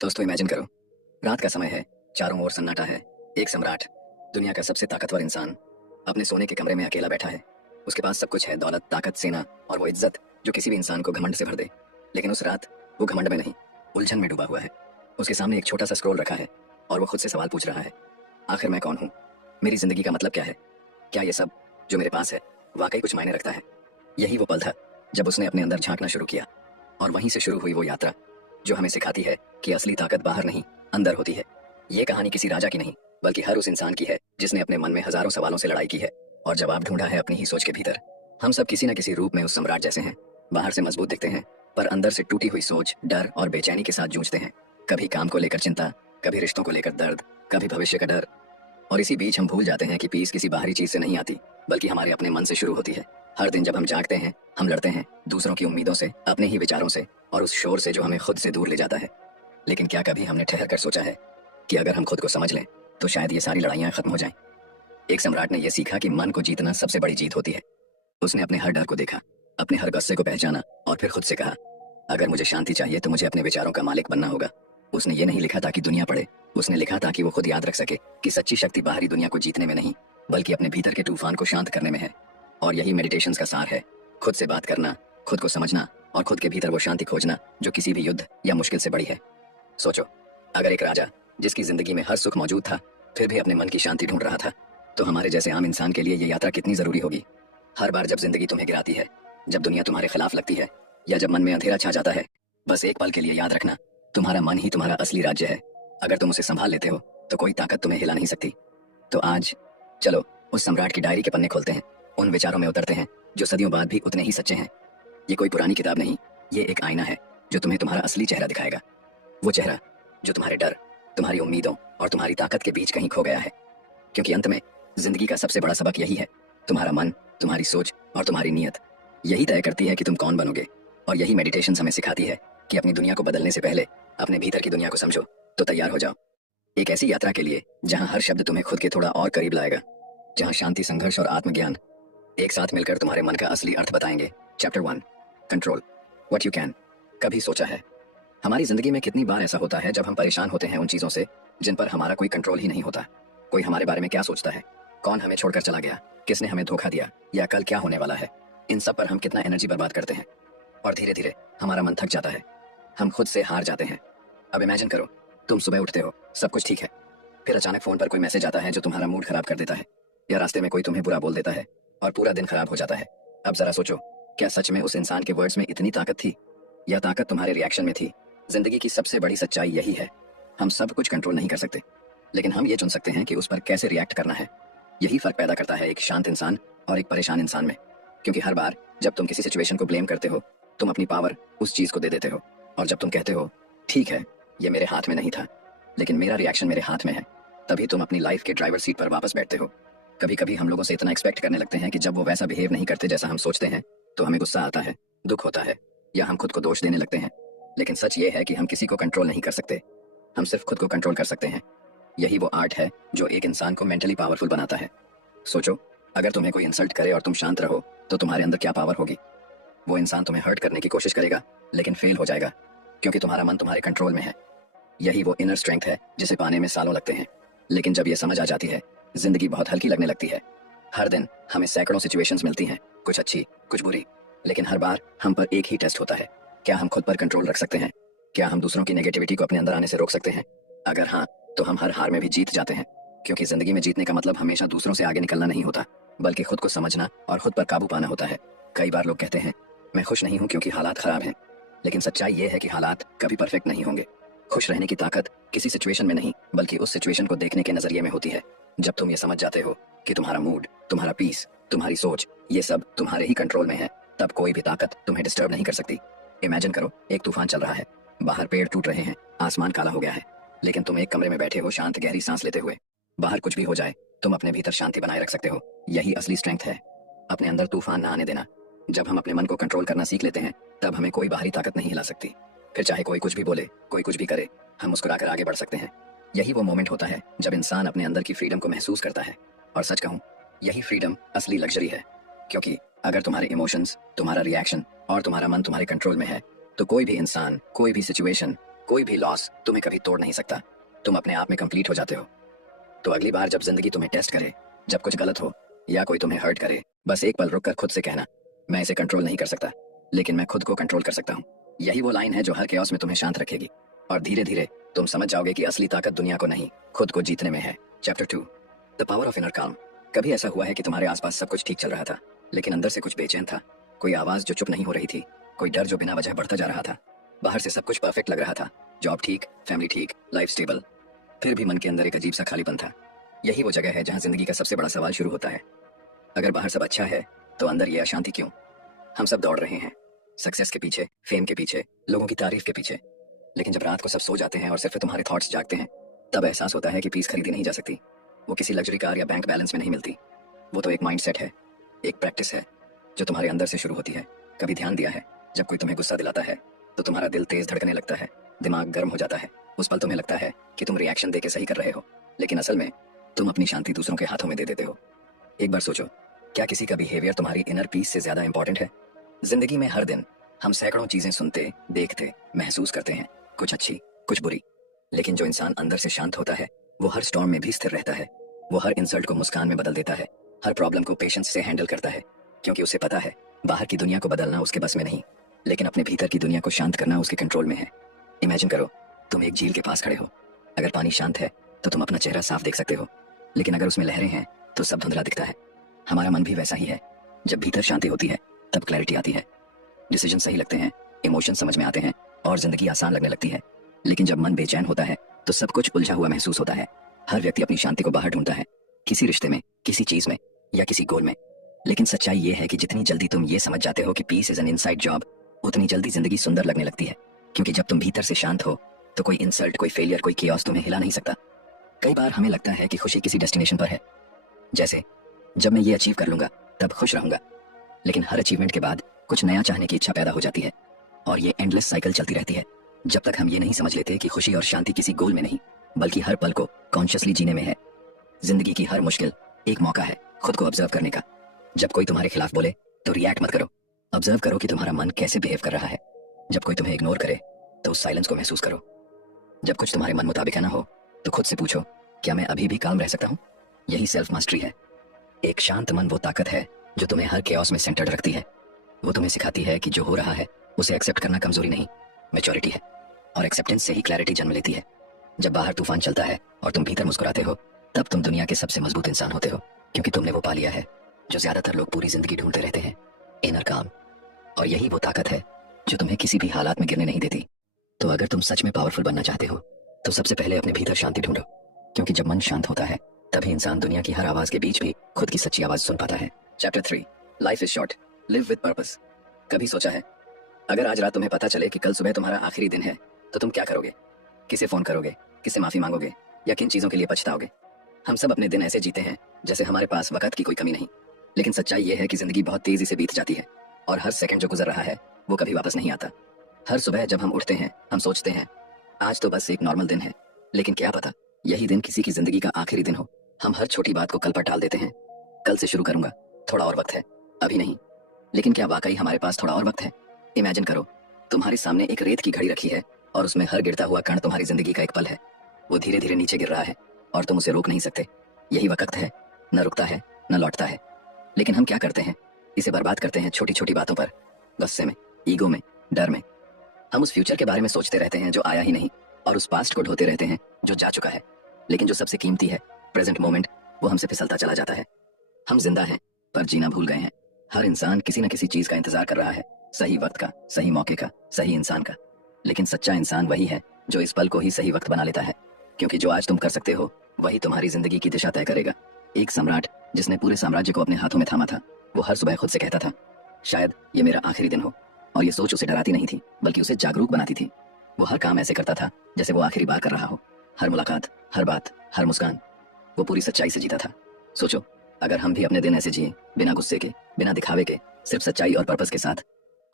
दोस्तों इमेजिन करो, रात का समय है, चारों ओर सन्नाटा है। एक सम्राट, दुनिया का सबसे ताकतवर इंसान, अपने सोने के कमरे में अकेला बैठा है। उसके पास सब कुछ है, दौलत, ताकत, सेना और वो इज्जत जो किसी भी इंसान को घमंड से भर दे। लेकिन उस रात वो घमंड में नहीं, उलझन में डूबा हुआ है। उसके सामने एक छोटा सा स्क्रोल रखा है और वो खुद से सवाल पूछ रहा है, आखिर मैं कौन हूँ? मेरी जिंदगी का मतलब क्या है? क्या ये सब जो मेरे पास है वाकई कुछ मायने रखता है? यही वो पल था जब उसने अपने अंदर झांकना शुरू किया। और वहीं से शुरू हुई वो यात्रा जो हमें सिखाती है कि असली ताकत बाहर नहीं, अंदर होती है। ये कहानी किसी राजा की नहीं, बल्कि हर उस इंसान की है जिसने अपने मन में हजारों सवालों से लड़ाई की है और जवाब ढूंढा है अपनी ही सोच के भीतर। हम सब किसी न किसी रूप में उस सम्राट जैसे हैं। बाहर से मजबूत दिखते हैं, पर अंदर से टूटी हुई सोच, डर और बेचैनी के साथ जूझते हैं। कभी काम को लेकर चिंता, कभी रिश्तों को लेकर दर्द, कभी भविष्य का डर। और इसी बीच हम भूल जाते हैं कि पीस किसी बाहरी चीज से नहीं आती, बल्कि हमारे अपने मन से शुरू होती है। हर दिन जब हम जागते हैं, हम लड़ते हैं दूसरों की उम्मीदों से, अपने ही विचारों से और उस शोर से जो हमें खुद से दूर ले जाता है। लेकिन क्या कभी हमने ठहर कर सोचा है कि अगर हम खुद को समझ लें तो शायद ये सारी लड़ाइयां खत्म हो जाएं? एक सम्राट ने यह सीखा कि मन को जीतना सबसे बड़ी जीत होती है। उसने अपने हर डर को देखा, अपने हर गुस्से को पहचाना और फिर खुद से कहा, अगर मुझे शांति चाहिए तो मुझे अपने विचारों का मालिक बनना होगा। उसने ये नहीं लिखा ताकि दुनिया पढ़े, उसने लिखा ताकि वो खुद याद रख सके कि सच्ची शक्ति बाहरी दुनिया को जीतने में नहीं, बल्कि अपने भीतर के तूफान को शांत करने में है। और यही मेडिटेशंस का सार है, खुद से बात करना, खुद को समझना और खुद के भीतर वो शांति खोजना जो किसी भी युद्ध या मुश्किल से बड़ी है। सोचो, अगर एक राजा जिसकी जिंदगी में हर सुख मौजूद था फिर भी अपने मन की शांति ढूंढ रहा था, तो हमारे जैसे आम इंसान के लिए ये यात्रा कितनी जरूरी होगी। हर बार जब जिंदगी तुम्हें गिराती है, जब दुनिया तुम्हारे खिलाफ लगती है या जब मन में अंधेरा छा जाता है, बस एक पल के लिए याद रखना, तुम्हारा मन ही तुम्हारा असली राज्य है। अगर तुम उसे संभाल लेते हो तो कोई ताकत तुम्हें हिला नहीं सकती। तो आज चलो उस सम्राट की डायरी के पन्ने खोलते हैं, उन विचारों में उतरते हैं जो सदियों बाद भी उतने ही सच्चे हैं। ये कोई पुरानी किताब नहीं, ये एक आईना है जो तुम्हें तुम्हारा असली चेहरा दिखाएगा। वो चेहरा जो तुम्हारे डर, तुम्हारी उम्मीदों और तुम्हारी ताकत के बीच कहीं खो गया है। क्योंकि अंत में जिंदगी का सबसे बड़ा सबक यही है, तुम्हारा मन, तुम्हारी सोच और तुम्हारी नीयत यही तय करती है कि तुम कौन बनोगे। और यही मेडिटेशन हमें सिखाती है कि अपनी दुनिया को बदलने से पहले अपने भीतर की दुनिया को समझो तो तैयार हो जाओ एक ऐसी यात्रा के लिए जहां हर शब्द तुम्हें खुद के थोड़ा और करीब लाएगा, जहां शांति, संघर्ष और आत्मज्ञान एक साथ मिलकर तुम्हारे मन का असली अर्थ बताएंगे। Chapter 1, control what you can. कभी सोचा है हमारी जिंदगी में कितनी बार ऐसा होता है जब हम परेशान होते हैं उन चीजों से जिन पर हमारा कोई कंट्रोल ही नहीं होता। कोई हमारे बारे में क्या सोचता है, कौन हमें छोड़कर चला गया, किसने हमें धोखा दिया या कल क्या होने वाला है। इन सब पर हम कितना एनर्जी बर्बाद करते हैं और धीरे धीरे हमारा मन थक जाता है, हम खुद से हार जाते हैं। अब इमेजिन करो, तुम सुबह उठते हो, सब कुछ ठीक है, फिर अचानक फोन पर कोई मैसेज आता है जो तुम्हारा मूड खराब कर देता है, या रास्ते में कोई तुम्हें बुरा बोल देता है और पूरा दिन खराब हो जाता है। अब जरा सोचो, क्या सच में उस इंसान के वर्ड्स में इतनी ताकत थी या ताकत तुम्हारे रिएक्शन में थी? जिंदगी की सबसे बड़ी सच्चाई यही है, हम सब कुछ कंट्रोल नहीं कर सकते, लेकिन हम ये चुन सकते हैं कि उस पर कैसे रिएक्ट करना है। यही फर्क पैदा करता है एक शांत इंसान और एक परेशान इंसान में। क्योंकि हर बार जब तुम किसी सिचुएशन को ब्लेम करते हो, तुम अपनी पावर उस चीज को दे देते हो। और जब तुम कहते हो, ठीक है, ये मेरे हाथ में नहीं था, लेकिन मेरा रिएक्शन मेरे हाथ में है, तभी तुम अपनी लाइफ के ड्राइवर सीट पर वापस बैठते हो। कभी कभी हम लोगों से इतना एक्सपेक्ट करने लगते हैं कि जब वो वैसा बिहेव नहीं करते जैसा हम सोचते हैं, तो हमें गुस्सा आता है, दुख होता है, या हम खुद को दोष देने लगते हैं। लेकिन सच ये है कि हम किसी को कंट्रोल नहीं कर सकते, हम सिर्फ खुद को कंट्रोल कर सकते हैं। यही वो आर्ट है जो एक इंसान को मेंटली पावरफुल बनाता है। सोचो, अगर तुम्हें कोई इंसल्ट करे और तुम शांत रहो तो तुम्हारे अंदर क्या पावर होगी। वो इंसान तुम्हें हर्ट करने की कोशिश करेगा, लेकिन फेल हो जाएगा, क्योंकि तुम्हारा मन तुम्हारे कंट्रोल में है। यही वो इनर स्ट्रेंथ है जिसे पाने में सालों लगते हैं, लेकिन जब ये समझ आ जाती है, जिंदगी बहुत हल्की लगने लगती है। हर दिन हमें सैकड़ों सिचुएशंस मिलती हैं, कुछ अच्छी, कुछ बुरी, लेकिन हर बार हम पर एक ही टेस्ट होता है, क्या हम खुद पर कंट्रोल रख सकते हैं? क्या हम दूसरों की नेगेटिविटी को अपने अंदर आने से रोक सकते हैं? अगर हाँ, तो हम हर हार में भी जीत जाते हैं। क्योंकि जिंदगी में जीतने का मतलब हमेशा दूसरों से आगे निकलना नहीं होता, बल्कि खुद को समझना और खुद पर काबू पाना होता है। कई बार लोग कहते हैं, मैं खुश नहीं हूँ क्योंकि हालात खराब हैं, लेकिन सच्चाई ये है कि हालात कभी परफेक्ट नहीं होंगे। खुश रहने की ताकत किसी सिचुएशन में नहीं, बल्कि उस सिचुएशन को देखने के नजरिए में होती है। जब तुम ये समझ जाते हो कि तुम्हारा मूड, तुम्हारा पीस, तुम्हारी सोच, ये सब तुम्हारे ही कंट्रोल में है, तब कोई भी ताकत तुम्हें डिस्टर्ब नहीं कर सकती। इमेजिन करो, एक तूफान चल रहा है, बाहर पेड़ टूट रहे हैं, आसमान काला हो गया है, लेकिन तुम एक कमरे में बैठे हो, शांत गहरी सांस लेते हुए। बाहर कुछ भी हो जाए, तुम अपने भीतर शांति बनाए रख सकते हो। यही असली स्ट्रेंथ है, अपने अंदर तूफान ना आने देना। जब हम अपने मन को कंट्रोल करना सीख लेते हैं, तब हमें कोई बाहरी ताकत नहीं हिला सकती। फिर चाहे कोई कुछ भी बोले, कोई कुछ भी करे, हम मुस्कुराकर आगे बढ़ सकते हैं। यही वो मोमेंट होता है जब इंसान अपने अंदर की फ्रीडम को महसूस करता है। और सच कहूं, यही फ्रीडम असली लग्जरी है। क्योंकि अगर तुम्हारे इमोशंस, तुम्हारा रिएक्शन और तुम्हारा मन तुम्हारे कंट्रोल में है, तो कोई भी इंसान, कोई भी सिचुएशन, कोई भी लॉस तुम्हें कभी तोड़ नहीं सकता। तुम अपने आप में कंप्लीट हो जाते हो। तो अगली बार जब जिंदगी तुम्हें टेस्ट करे, जब कुछ गलत हो या कोई तुम्हें हर्ट करे, बस एक पल रुककर खुद से कहना, मैं इसे कंट्रोल नहीं कर सकता, लेकिन मैं खुद को कंट्रोल कर सकता हूँ। यही वो लाइन है जो हर केओस में तुम्हें शांत रखेगी। और धीरे धीरे तुम समझ जाओगे कि असली ताकत दुनिया को नहीं, खुद को जीतने में है। Chapter 2, the power of inner काम। कभी ऐसा हुआ है कि तुम्हारे आसपास सब कुछ ठीक चल रहा था, लेकिन अंदर से कुछ बेचैन था। कोई आवाज जो चुप नहीं हो रही थी, कोई डर जो बिना वजह बढ़ता जा रहा था। बाहर से सब कुछ परफेक्ट लग रहा था, जॉब ठीक, फैमिली ठीक, लाइफ स्टेबल, फिर भी मन के अंदर एक अजीब सा खालीपन था। यही वो जगह है जहाँ जिंदगी का सबसे बड़ा सवाल शुरू होता है। अगर बाहर सब अच्छा है तो अंदर ये अशांति क्यों? हम सब दौड़ रहे हैं सक्सेस के पीछे, फेम के पीछे, लोगों की तारीफ के पीछे, लेकिन जब रात को सब सो जाते हैं और सिर्फ तुम्हारे थॉट्स जागते हैं, तब एहसास होता है कि पीस खरीदी नहीं जा सकती। वो किसी लग्जरी कार या बैंक बैलेंस में नहीं मिलती। वो तो एक माइंडसेट है, एक प्रैक्टिस है जो तुम्हारे अंदर से शुरू होती है। कभी ध्यान दिया है, जब कोई तुम्हें गुस्सा दिलाता है तो तुम्हारा दिल तेज धड़कने लगता है, दिमाग गर्म हो जाता है। उस पल तुम्हें लगता है कि तुम रिएक्शन देके सही कर रहे हो, लेकिन असल में तुम अपनी शांति दूसरों के हाथों में दे देते हो। एक बार सोचो, क्या किसी का बिहेवियर तुम्हारी इनर पीस से ज्यादा इंपॉर्टेंट है? जिंदगी में हर दिन हम सैकड़ों चीजें सुनते, देखते, महसूस करते हैं, कुछ अच्छी, कुछ बुरी। लेकिन जो इंसान अंदर से शांत होता है, वो हर स्टॉर्म में भी स्थिर रहता है। वो हर इंसल्ट को मुस्कान में बदल देता है, हर प्रॉब्लम को पेशेंस से हैंडल करता है, क्योंकि उसे पता है बाहर की दुनिया को बदलना उसके बस में नहीं, लेकिन अपने भीतर की दुनिया को शांत करना उसके कंट्रोल में है। इमेजिन करो, तुम एक झील के पास खड़े हो। अगर पानी शांत है तो तुम अपना चेहरा साफ देख सकते हो, लेकिन अगर उसमें लहरें हैं तो सब धुंधला दिखता है। हमारा मन भी वैसा ही है। जब भीतर शांति होती है तब क्लैरिटी आती है, डिसीजन सही लगते हैं, इमोशन समझ में आते हैं और जिंदगी आसान लगने लगती है। लेकिन जब मन बेचैन होता है तो सब कुछ उलझा हुआ महसूस होता है। हर व्यक्ति अपनी शांति को बाहर ढूंढता है, किसी रिश्ते में, किसी चीज में या किसी गोल में। लेकिन सच्चाई ये है कि जितनी जल्दी तुम ये समझ जाते हो कि peace is an inside job, उतनी जल्दी जिंदगी सुंदर लगने लगती है। क्योंकि जब तुम भीतर से शांत हो तो कोई इंसल्ट, कोई फेलियर, कोई केओस तुम्हें हिला नहीं सकता। कई बार हमें लगता है कि खुशी किसी डेस्टिनेशन पर है, जैसे जब मैं ये अचीव कर लूंगा तब खुश रहूंगा। लेकिन हर अचीवमेंट के बाद कुछ नया चाहने की इच्छा पैदा हो जाती है और ये एंडलेस साइकिल चलती रहती है, जब तक हम ये नहीं समझ लेते कि खुशी और शांति किसी गोल में नहीं, बल्कि हर पल को कॉन्शियसली जीने में है। जिंदगी की हर मुश्किल एक मौका है खुद को ऑब्जर्व करने का। जब कोई तुम्हारे खिलाफ बोले तो रिएक्ट मत करो, ऑब्जर्व करो कि तुम्हारा मन कैसे बिहेव कर रहा है। जब कोई तुम्हें इग्नोर करे तो उस साइलेंस को महसूस करो। जब कुछ तुम्हारे मन मुताबिक ना हो तो खुद से पूछो, क्या मैं अभी भी काम रह सकता हूँ? यही सेल्फ मास्टरी है। एक शांत मन वो ताकत है जो तुम्हें हर केओस में सेंटर्ड रखती है। वो तुम्हें सिखाती है कि जो हो रहा है उसे एक्सेप्ट करना कमजोरी नहीं, मैच्योरिटी है। और एक्सेप्टेंस से ही क्लैरिटी जन्म लेती है। जब बाहर तूफान चलता है और तुम भीतर मुस्कुराते हो, तब तुम दुनिया के सबसे मजबूत इंसान होते हो, क्योंकि तुमने वो पा लिया है जो ज्यादातर लोग पूरी जिंदगी ढूंढते रहते हैं, इनर काम। और यही वो ताकत है जो तुम्हें किसी भी हालात में गिरने नहीं देती। तो अगर तुम सच में पावरफुल बनना चाहते हो तो सबसे पहले अपने भीतर शांति ढूंढो, क्योंकि जब मन शांत होता है तभी इंसान दुनिया की हर आवाज के बीच भी खुद की सच्ची आवाज सुन पाता है। Chapter 3, life is short, live with purpose. कभी सोचा है, अगर आज रात तुम्हें पता चले कि कल सुबह तुम्हारा आखिरी दिन है तो तुम क्या करोगे? किसे फोन करोगे, किससे माफी मांगोगे या किन चीजों के लिए पछताओगे? हम सब अपने दिन ऐसे जीते हैं जैसे हमारे पास वक्त की कोई कमी नहीं, लेकिन सच्चाई ये है कि जिंदगी बहुत तेजी से बीत जाती है और हर सेकंड जो गुजर रहा है वो कभी वापस नहीं आता। हर सुबह जब हम उठते हैं हम सोचते हैं आज तो बस एक नॉर्मल दिन है, लेकिन क्या पता यही दिन किसी की जिंदगी का आखिरी दिन हो। हम हर छोटी बात को कल पर टाल देते हैं, कल से शुरू करूंगा, थोड़ा और वक्त है, अभी नहीं। लेकिन क्या वाकई हमारे पास थोड़ा और वक्त है? इमेजिन करो, तुम्हारे सामने एक रेत की घड़ी रखी है और उसमें हर गिरता हुआ कण तुम्हारी जिंदगी का एक पल है। वो धीरे धीरे नीचे गिर रहा है और तुम उसे रोक नहीं सकते। यही वक्त है, न रुकता है न लौटता है। लेकिन हम क्या करते हैं, इसे बर्बाद करते हैं छोटी छोटी बातों पर, गुस्से में, ईगो में, डर में। हम उस फ्यूचर के बारे में सोचते रहते हैं जो आया ही नहीं और उस पास्ट को ढोते रहते हैं जो जा चुका है। लेकिन जो सबसे कीमती है, प्रेजेंट मोमेंट, वो हमसे फिसलता चला जाता है। हम जिंदा हैं पर जीना भूल गए हैं। हर इंसान किसी न किसी चीज का इंतजार कर रहा है, सही वक्त का, सही मौके का, सही इंसान का। लेकिन सच्चा इंसान वही है जो इस पल को ही सही वक्त बना लेता है, क्योंकि जो आज तुम कर सकते हो वही तुम्हारी जिंदगी की दिशा तय करेगा। एक सम्राट जिसने पूरे साम्राज्य को अपने हाथों में थामा था, वो हर सुबह खुद से कहता था, शायद ये मेरा आखिरी दिन हो। और ये सोच उसे डराती नहीं थी बल्कि उसे जागरूक बनाती थी। वो हर काम ऐसे करता था जैसे वो आखिरी बार कर रहा हो। हर मुलाकात, हर बात, हर मुस्कान, वो पूरी सच्चाई से जीता था। सोचो, अगर हम भी अपने दिन ऐसे जिए, बिना गुस्से के, बिना दिखावे के, सिर्फ सच्चाई और पर्पस के साथ,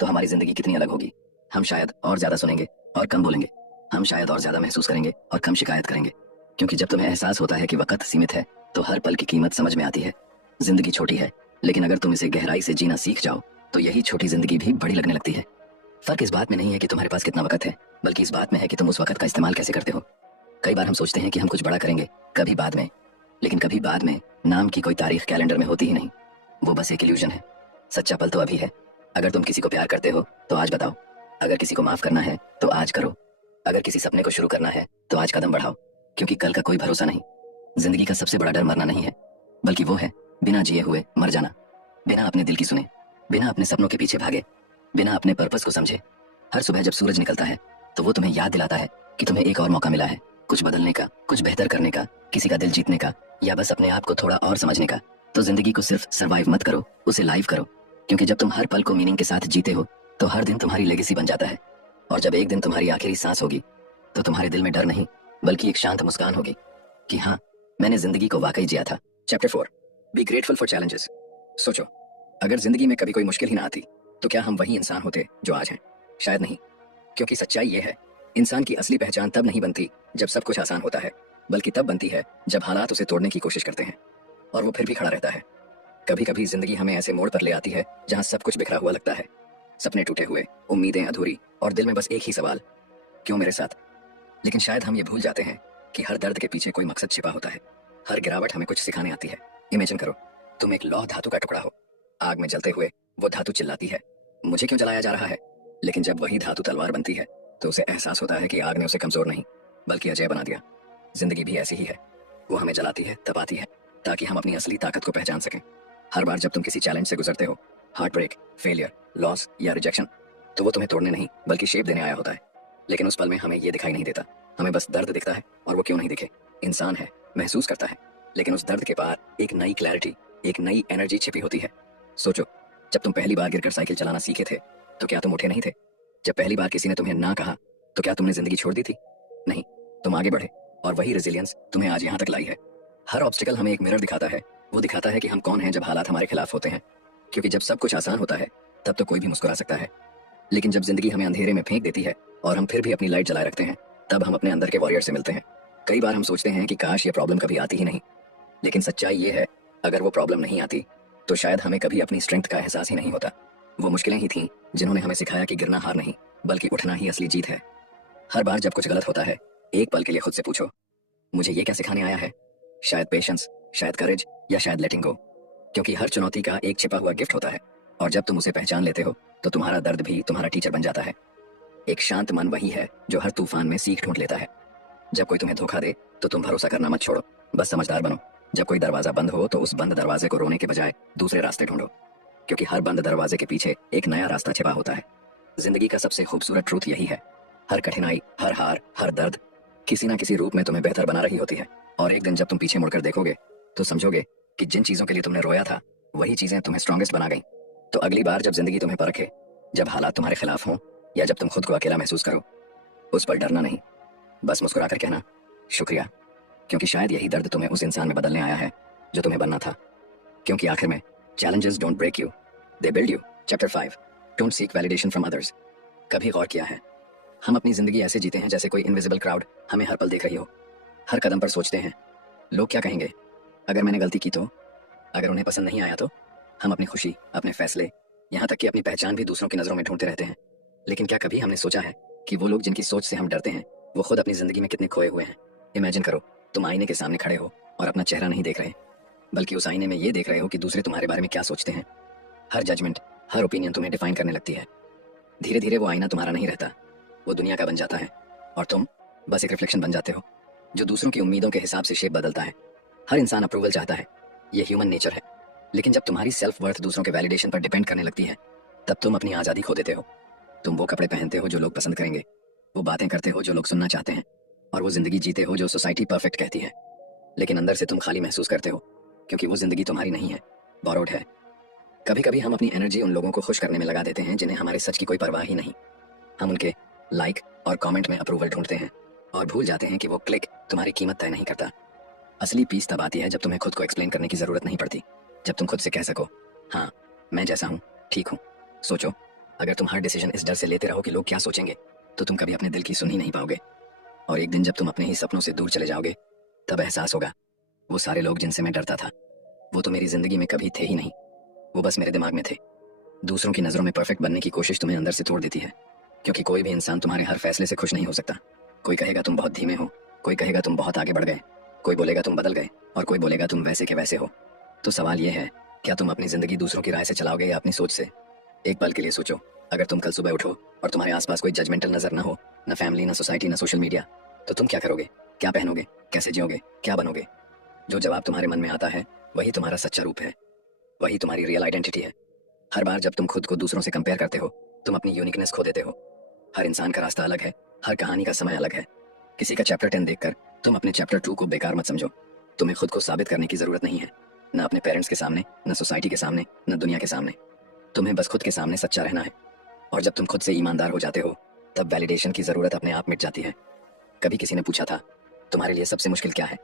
तो हमारी जिंदगी कितनी अलग होगी। हम शायद और ज्यादा सुनेंगे और कम बोलेंगे। हम शायद और ज्यादा महसूस करेंगे और कम शिकायत करेंगे। क्योंकि जब तुम्हें एहसास होता है कि वक्त सीमित है तो हर पल की कीमत समझ में आती है। जिंदगी छोटी है, लेकिन अगर तुम इसे गहराई से जीना सीख जाओ तो यही छोटी जिंदगी भी बड़ी लगने लगती है। फर्क इस बात में नहीं है कि तुम्हारे पास कितना वक्त है, बल्कि इस बात में है कि तुम उस वक्त का इस्तेमाल कैसे करते हो। कई बार हम सोचते हैं कि हम कुछ बड़ा करेंगे, कभी बाद में। लेकिन कभी बाद में नाम की कोई तारीख कैलेंडर में होती ही नहीं। वो बस एक इल्यूजन है। सच्चा पल तो अभी है। अगर तुम किसी को प्यार करते हो तो आज बताओ। अगर किसी को माफ करना है तो आज करो। अगर किसी सपने को शुरू करना है तो आज कदम बढ़ाओ, क्योंकि कल का कोई भरोसा नहीं। जिंदगी का सबसे बड़ा डर मरना नहीं है, बल्कि वो है बिना जिए हुए मर जाना। बिना अपने दिल की सुने, बिना अपने सपनों के पीछे भागे, बिना अपने पर्पस को समझे। हर सुबह जब सूरज निकलता है तो वो तुम्हें याद दिलाता है कि तुम्हें एक और मौका मिला है, कुछ बदलने का, कुछ बेहतर करने का, किसी का दिल जीतने का, या बस अपने आप को थोड़ा और समझने का। तो जिंदगी को सिर्फ सरवाइव मत करो, उसे लाइव करो। क्योंकि जब तुम हर पल को मीनिंग के साथ जीते हो तो हर दिन तुम्हारी लेगेसी बन जाता है। और जब एक दिन तुम्हारी आखिरी सांस होगी तो तुम्हारे दिल में डर नहीं, बल्कि एक शांत मुस्कान होगी कि हाँ, मैंने जिंदगी को वाकई जिया था। Chapter 4, be grateful for challenges. सोचो, अगर जिंदगी में कभी कोई मुश्किल ही ना आती तो क्या हम वही इंसान होते जो आज हैं? शायद नहीं। क्योंकि सच्चाई ये है, इंसान की असली पहचान तब नहीं बनती जब सब कुछ आसान होता है, बल्कि तब बनती है जब हालात उसे तोड़ने की कोशिश करते हैं और वो फिर भी खड़ा रहता है। कभी कभी जिंदगी हमें ऐसे मोड़ पर ले आती है जहां सब कुछ बिखरा हुआ लगता है, सपने टूटे हुए, उम्मीदें अधूरी, और दिल में बस एक ही सवाल, क्यों मेरे साथ? लेकिन शायद हम ये भूल जाते हैं कि हर दर्द के पीछे कोई मकसद छिपा होता है। हर गिरावट हमें कुछ सिखाने आती है। इमेजिन करो, तुम एक लौह धातु का टुकड़ा हो। आग में जलते हुए वो धातु चिल्लाती है, मुझे क्यों जलाया जा रहा है? लेकिन जब वही धातु तलवार बनती है तो उसे एहसास होता है कि आग ने उसे कमजोर नहीं, बल्कि अजय बना दिया। जिंदगी भी ऐसी ही है। वो हमें जलाती है, तपाती है, ताकि हम अपनी असली ताकत को पहचान सकें। हर बार जब तुम किसी चैलेंज से गुजरते हो, हार्ट ब्रेक, फेलियर, लॉस या रिजेक्शन, तो वो तुम्हें तोड़ने नहीं बल्कि शेप देने आया होता है। लेकिन उस पल में हमें ये दिखाई नहीं देता। हमें बस दर्द दिखता है, और वो क्यों नहीं दिखे, इंसान है, महसूस करता है। लेकिन उस दर्द के पार एक नई क्लैरिटी, एक नई एनर्जी छिपी होती है। सोचो, जब तुम पहली बार गिरकर साइकिल चलाना सीखे थे तो क्या तुम उठे नहीं थे? जब पहली बार किसी ने तुम्हें ना कहा तो क्या तुमने जिंदगी छोड़ दी थी? नहीं, तुम आगे बढ़े, और वही रेजिलियंस तुम्हें आज यहाँ तक लाई है। हर ऑब्स्टिकल हमें एक मिरर दिखाता है। वो दिखाता है कि हम कौन हैं जब हालात हमारे खिलाफ होते हैं। क्योंकि जब सब कुछ आसान होता है तब तो कोई भी मुस्कुरा सकता है, लेकिन जब जिंदगी हमें अंधेरे में फेंक देती है और हम फिर भी अपनी लाइट जलाए रखते हैं, तब हम अपने अंदर के वॉरियर से मिलते हैं। कई बार हम सोचते हैं कि काश ये प्रॉब्लम कभी आती ही नहीं, लेकिन सच्चाई ये है, अगर वो प्रॉब्लम नहीं आती तो शायद हमें कभी अपनी स्ट्रेंथ का एहसास ही नहीं होता। वो मुश्किलें ही थीं जिन्होंने हमें सिखाया कि गिरना हार नहीं, बल्कि उठना ही असली जीत है। हर बार जब कुछ गलत होता है, एक पल के लिए खुद से पूछो, मुझे ये क्या सिखाने आया है? शायद पेशेंस, शायद करेज, या शायद लेटिंग गो। क्योंकि हर चुनौती का एक छिपा हुआ गिफ्ट होता है, और जब तुम उसे पहचान लेते हो तो तुम्हारा दर्द भी तुम्हारा टीचर बन जाता है। एक शांत मन वही है जो हर तूफान में सीख ढूंढ लेता है। जब कोई तुम्हें धोखा दे तो तुम भरोसा करना मत छोड़ो, बस समझदार बनो। जब कोई दरवाजा बंद हो तो उस बंद दरवाजे को रोने के बजाय दूसरे रास्ते ढूंढो, क्योंकि हर बंद दरवाजे के पीछे एक नया रास्ता छिपा होता है। जिंदगी का सबसे खूबसूरत ट्रूथ यही है, हर कठिनाई, हर हार, हर दर्द किसी ना किसी रूप में तुम्हें बेहतर बना रही होती है। और एक दिन जब तुम पीछे मुड़कर देखोगे तो समझोगे कि जिन चीजों के लिए तुमने रोया था वही चीजें तुम्हें स्ट्रॉन्गेस्ट बना गई। तो अगली बार जब जिंदगी तुम्हें परखे, जब हालात तुम्हारे खिलाफ हों, या जब तुम खुद को अकेला महसूस करो, उस पर डरना नहीं, बस मुस्कुराकर कहना, शुक्रिया। क्योंकि शायद यही दर्द तुम्हें उस इंसान में बदलने आया है जो तुम्हें बनना था। क्योंकि आखिर में challenges don't break you, they build you. Chapter 5, don't seek validation from others. कभी गौर किया है, हम अपनी जिंदगी ऐसे जीते हैं जैसे कोई इनविजिबल क्राउड हमें हर पल देख रही हो। हर कदम पर सोचते हैं, लोग क्या कहेंगे? अगर मैंने गलती की तो? अगर उन्हें पसंद नहीं आया तो? हम अपनी खुशी, अपने फैसले, यहाँ तक कि अपनी पहचान भी दूसरों की नजरों में ढूंढते रहते हैं। लेकिन क्या कभी हमने सोचा है कि वो लोग जिनकी सोच से हम डरते हैं, वो खुद अपनी जिंदगी में कितने खोए हुए हैं? इमेजिन करो, तुम आईने के सामने खड़े हो और अपना चेहरा नहीं देख रहे, बल्कि उस आईने में ये देख रहे हो कि दूसरे तुम्हारे बारे में क्या सोचते हैं। हर जजमेंट, हर ओपिनियन तुम्हें डिफाइन करने लगती है। धीरे धीरे वो आईना तुम्हारा नहीं रहता, वो दुनिया का बन जाता है, और तुम बस एक रिफ्लेक्शन बन जाते हो जो दूसरों की उम्मीदों के हिसाब से शेप बदलता है। हर इंसान अप्रूवल चाहता है, ये ह्यूमन नेचर है। लेकिन जब तुम्हारी सेल्फ वर्थ दूसरों के वैलिडेशन पर डिपेंड करने लगती है, तब तुम अपनी आज़ादी खो देते हो। तुम वो कपड़े पहनते हो जो लोग पसंद करेंगे, वो बातें करते हो जो लोग सुनना चाहते हैं, और वो जिंदगी जीते हो जो सोसाइटी परफेक्ट कहती है। लेकिन अंदर से तुम खाली महसूस करते हो, क्योंकि वो जिंदगी तुम्हारी नहीं है, बोरोड है। कभी कभी हम अपनी एनर्जी उन लोगों को खुश करने में लगा देते हैं जिन्हें हमारे सच की कोई परवाह ही नहीं। हम उनके लाइक और कमेंट में अप्रूवल ढूंढते हैं और भूल जाते हैं कि वो क्लिक तुम्हारी कीमत तय नहीं करता। असली पीस तब आती है जब तुम्हें खुद को एक्सप्लेन करने की जरूरत नहीं पड़ती, जब तुम खुद से कह सको, हाँ, मैं जैसा हूँ ठीक हूँ। सोचो, अगर तुम हर डिसीजन इस डर से लेते रहो कि लोग क्या सोचेंगे, तो तुम कभी अपने दिल की सुन ही नहीं पाओगे। और एक दिन जब तुम अपने ही सपनों से दूर चले जाओगे, तब एहसास होगा, वो सारे लोग जिनसे मैं डरता था, वो तो मेरी जिंदगी में कभी थे ही नहीं, वो बस मेरे दिमाग में थे। दूसरों की नजरों में परफेक्ट बनने की कोशिश तुम्हें अंदर से तोड़ देती है। क्योंकि कोई भी इंसान तुम्हारे हर फैसले से खुश नहीं हो सकता। कोई कहेगा तुम बहुत धीमे हो, कोई कहेगा तुम बहुत आगे बढ़ गए, कोई बोलेगा तुम बदल गए, और कोई बोलेगा तुम वैसे के वैसे हो। तो सवाल ये है, क्या तुम अपनी जिंदगी दूसरों की राय से चलाओगे या अपनी सोच से? एक पल के लिए सोचो, अगर तुम कल सुबह उठो और तुम्हारे आसपास कोई जजमेंटल नजर ना हो, ना फैमिली, ना सोसाइटी, ना सोशल मीडिया, तो तुम क्या करोगे? क्या पहनोगे? कैसे जियोगे? क्या बनोगे? जो जवाब तुम्हारे मन में आता है वही तुम्हारा सच्चा रूप है, वही तुम्हारी रियल आइडेंटिटी है। हर बार जब तुम खुद को दूसरों से कंपेयर करते हो, तुम अपनी यूनिकनेस खो देते हो। हर इंसान का रास्ता अलग है, हर कहानी का समय अलग है। किसी का चैप्टर 10 देखकर तुम अपने चैप्टर 2 को बेकार मत समझो। तुम्हें खुद को साबित करने की जरूरत नहीं है, ना अपने पेरेंट्स के सामने, ना सोसाइटी के सामने, ना दुनिया के सामने। तुम्हें बस खुद के सामने सच्चा रहना है। और जब तुम खुद से ईमानदार हो जाते हो, तब वैलिडेशन की जरूरत अपने आप मिट जाती है। कभी किसी ने पूछा था, तुम्हारे लिए सबसे मुश्किल क्या है?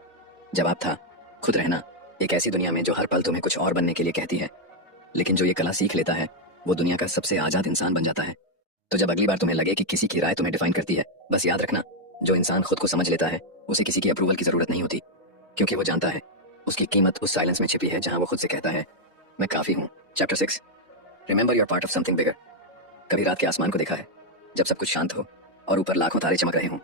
जवाब था, खुद रहना, एक ऐसी दुनिया में जो हर पल तुम्हें कुछ और बनने के लिए कहती है। लेकिन जो ये कला सीख लेता है, वो दुनिया का सबसे आजाद इंसान बन जाता है। तो जब अगली बार तुम्हें लगे कि किसी की राय तुम्हें डिफाइन करती है, बस याद रखना, जो इंसान खुद को समझ लेता है, उसे किसी की अप्रूवल की जरूरत नहीं होती, क्योंकि वो जानता है उसकी कीमत उस साइलेंस में छिपी है जहां वो खुद से कहता है, मैं काफी हूँ। Chapter 6, remember your part of something bigger. कभी रात के आसमान को देखा है, जब सब कुछ शांत हो और ऊपर लाखों तारे चमक रहे हों?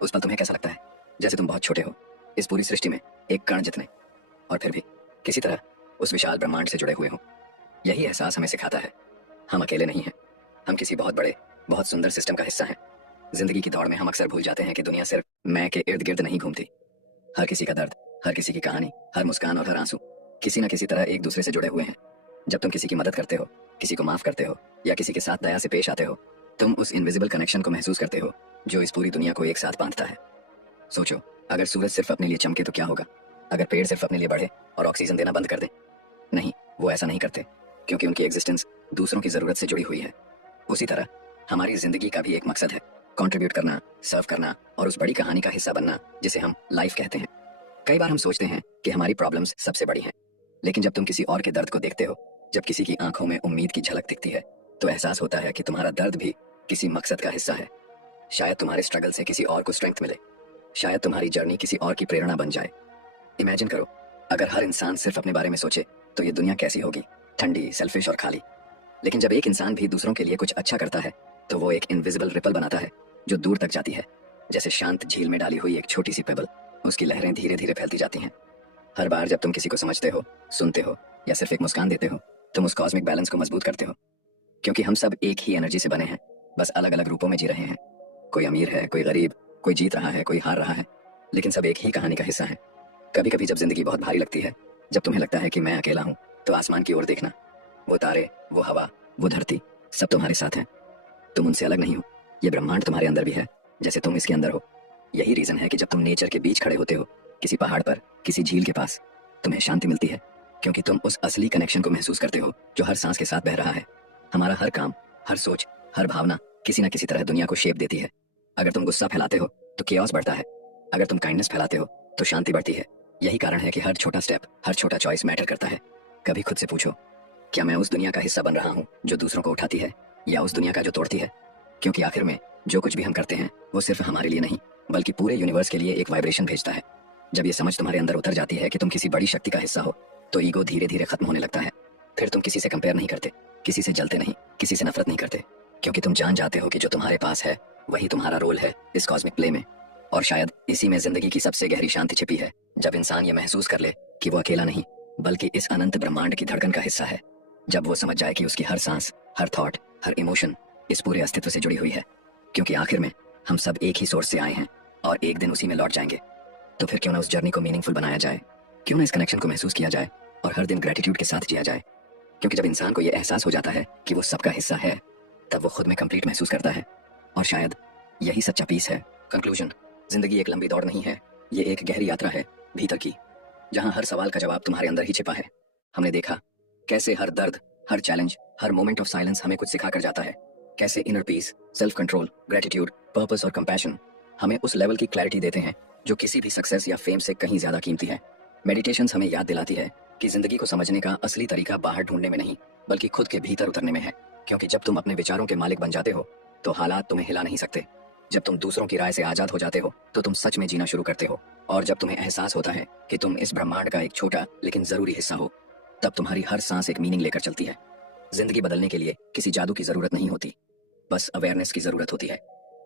उस पल तुम्हें कैसा लगता है? जैसे तुम बहुत छोटे हो इस पूरी सृष्टि में, एक कण जितने, और फिर भी किसी तरह उस विशाल ब्रह्मांड से जुड़े हुए हो। यही एहसास हमें सिखाता है, हम अकेले नहीं हैं, हम किसी बहुत बड़े, बहुत सुंदर सिस्टम का हिस्सा हैं। जिंदगी की दौड़ में हम अक्सर भूल जाते हैं कि दुनिया सिर्फ मैं के इर्द गिर्द नहीं घूमती। हर किसी का दर्द, हर किसी की कहानी, हर मुस्कान और हर आंसू किसी न किसी तरह एक दूसरे से जुड़े हुए हैं। जब तुम किसी की मदद करते हो, किसी को माफ करते हो, या किसी के साथ दया से पेश आते हो, तुम उस इनविजिबल कनेक्शन को महसूस करते हो जो इस पूरी दुनिया को एक साथ बांधता है। सोचो, अगर सूरज सिर्फ अपने लिए चमके तो क्या होगा? अगर पेड़ सिर्फ अपने लिए बढ़े और ऑक्सीजन देना बंद कर दे? नहीं, वो ऐसा नहीं करते, क्योंकि उनकी एग्जिस्टेंस दूसरों की जरूरत से जुड़ी हुई है। उसी तरह हमारी जिंदगी का भी एक मकसद है, कंट्रीब्यूट करना, सर्व करना, और उस बड़ी कहानी का हिस्सा बनना जिसे हम लाइफ कहते हैं। कई बार हम सोचते हैं कि हमारी प्रॉब्लम्स सबसे बड़ी हैं, लेकिन जब तुम किसी और के दर्द को देखते हो, जब किसी की आंखों में उम्मीद की झलक दिखती है, तो एहसास होता है कि तुम्हारा दर्द भी किसी मकसद का हिस्सा है। शायद तुम्हारे स्ट्रगल से किसी और को स्ट्रेंथ मिले, शायद तुम्हारी जर्नी किसी और की प्रेरणा बन जाए। इमेजिन करो, अगर हर इंसान सिर्फ अपने बारे में सोचे तो ये दुनिया कैसी होगी? ठंडी, सेल्फिश और खाली। लेकिन जब एक इंसान भी दूसरों के लिए कुछ अच्छा करता है, तो वो एक इनविजिबल रिपल बनाता है जो दूर तक जाती है, जैसे शांत झील में डाली हुई एक छोटी सी पेबल। उसकी लहरें धीरे धीरे फैलती जाती हैं। हर बार जब तुम किसी को समझते हो, सुनते हो, या सिर्फ एक मुस्कान देते हो, तुम उस कॉस्मिक बैलेंस को मजबूत करते हो। क्योंकि हम सब एक ही एनर्जी से बने हैं, बस अलग अलग रूपों में जी रहे हैं। कोई अमीर है, कोई गरीब, कोई जीत रहा है, कोई हार रहा है, लेकिन सब एक ही कहानी का हिस्सा है। कभी कभी जब जिंदगी बहुत भारी लगती है, जब तुम्हें लगता है कि मैं अकेला हूँ, तो आसमान की ओर देखना। वो तारे, वो हवा, वो धरती, सब तुम्हारे साथ हैं। तुम उनसे अलग नहीं हो। ये ब्रह्मांड तुम्हारे अंदर भी है, जैसे तुम इसके अंदर हो। यही रीजन है कि जब तुम नेचर के बीच खड़े होते हो, किसी पहाड़ पर, किसी झील के पास, तुम्हें शांति मिलती है, क्योंकि तुम उस असली कनेक्शन को महसूस करते हो जो हर सांस के साथ बह रहा है। हमारा हर काम, हर सोच, हर भावना किसी न किसी तरह दुनिया को शेप देती है। अगर तुम गुस्सा फैलाते हो तो केओस बढ़ता है, अगर तुम काइंडनेस फैलाते हो तो शांति बढ़ती है। यही कारण है कि हर छोटा स्टेप, हर छोटा चॉइस मैटर करता है। कभी खुद से पूछो, क्या मैं उस दुनिया का हिस्सा बन रहा हूँ जो दूसरों को उठाती है, या उस दुनिया का जो तोड़ती है? क्योंकि आखिर में जो कुछ भी हम करते हैं, वो सिर्फ हमारे लिए नहीं, बल्कि पूरे यूनिवर्स के लिए एक वाइब्रेशन भेजता है। जब ये समझ तुम्हारे अंदर उतर जाती है कि तुम किसी बड़ी शक्ति का हिस्सा हो, तो ईगो धीरे धीरे खत्म होने लगता है। फिर तुम किसी से कंपेयर नहीं करते, किसी से जलते नहीं, किसी से नफरत नहीं करते, क्योंकि तुम जान जाते हो कि जो तुम्हारे पास है वही तुम्हारा रोल है इस कॉस्मिक प्ले में। और शायद इसी में जिंदगी की सबसे गहरी शांति छिपी है, जब इंसान ये महसूस कर ले कि वो अकेला नहीं, बल्कि इस अनंत ब्रह्मांड की धड़कन का हिस्सा है। जब वो समझ जाए कि उसकी हर सांस, हर थॉट, हर इमोशन इस पूरे अस्तित्व से जुड़ी हुई है, क्योंकि आखिर में हम सब एक ही सोर्स से आए हैं और एक दिन उसी में लौट जाएंगे। तो फिर क्यों ना उस जर्नी को मीनिंगफुल बनाया जाए, क्यों ना इस कनेक्शन को महसूस किया जाए और हर दिन ग्रेटिट्यूड के साथ जिया जाए। क्योंकि जब इंसान को यह एहसास हो जाता है कि वो सबका हिस्सा है, तब वो खुद में कंप्लीट महसूस करता है। और शायद यही सच्चा पीस है। कंक्लूजन, जिंदगी एक लंबी दौड़ नहीं है, ये एक गहरी यात्रा है भीतर की, जहां हर सवाल का जवाब तुम्हारे अंदर ही छिपा है। हमने देखा कैसे हर दर्द, हर चैलेंज, हर मोमेंट ऑफ साइलेंस हमें कुछ सिखा कर जाता है। कैसे inner peace, self control, gratitude, purpose और कंपैशन हमें उस लेवल की क्लैरिटी देते हैं जो किसी भी सक्सेस या फेम से कहीं ज्यादा कीमती है। मेडिटेशंस हमें याद दिलाती है कि जिंदगी को समझने का असली तरीका बाहर ढूंढने में नहीं, बल्कि खुद के भीतर उतरने में है। क्योंकि जब तुम अपने विचारों के मालिक बन जाते हो, तो हालात तुम्हें हिला नहीं सकते। जब तुम दूसरों की राय से आजाद हो जाते हो, तो तुम सच में जीना शुरू करते हो। और जब तुम्हें एहसास होता है कि तुम इस ब्रह्मांड का एक छोटा लेकिन जरूरी हिस्सा हो, तब तुम्हारी हर सांस एक मीनिंग लेकर चलती है। जिंदगी बदलने के लिए किसी जादू की जरूरत नहीं होती, बस अवेयरनेस की जरूरत होती है,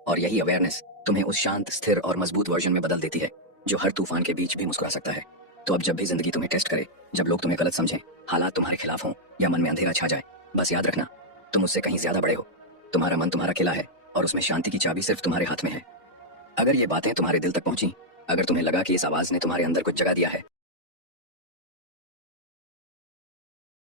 और यही अवेयरनेस तुम्हें उस शांत, स्थिर और मजबूत वर्जन में बदल देती है जो हर तूफान के बीच भी मुस्कुरा सकता है। तो अब जब भी जिंदगी तुम्हें टेस्ट करे, जब लोग तुम्हें गलत समझें, हालात तुम्हारे खिलाफ हों या मन में अंधेरा छा जाए, बस याद रखना, तुम उससे कहीं ज्यादा बड़े हो। तुम्हारा मन तुम्हारा किला है, और उसमें शांति की चाबी सिर्फ तुम्हारे हाथ में है। अगर ये बातें तुम्हारे दिल तक पहुंची, अगर तुम्हें लगा कि इस आवाज ने तुम्हारे अंदर कुछ जगह दिया है,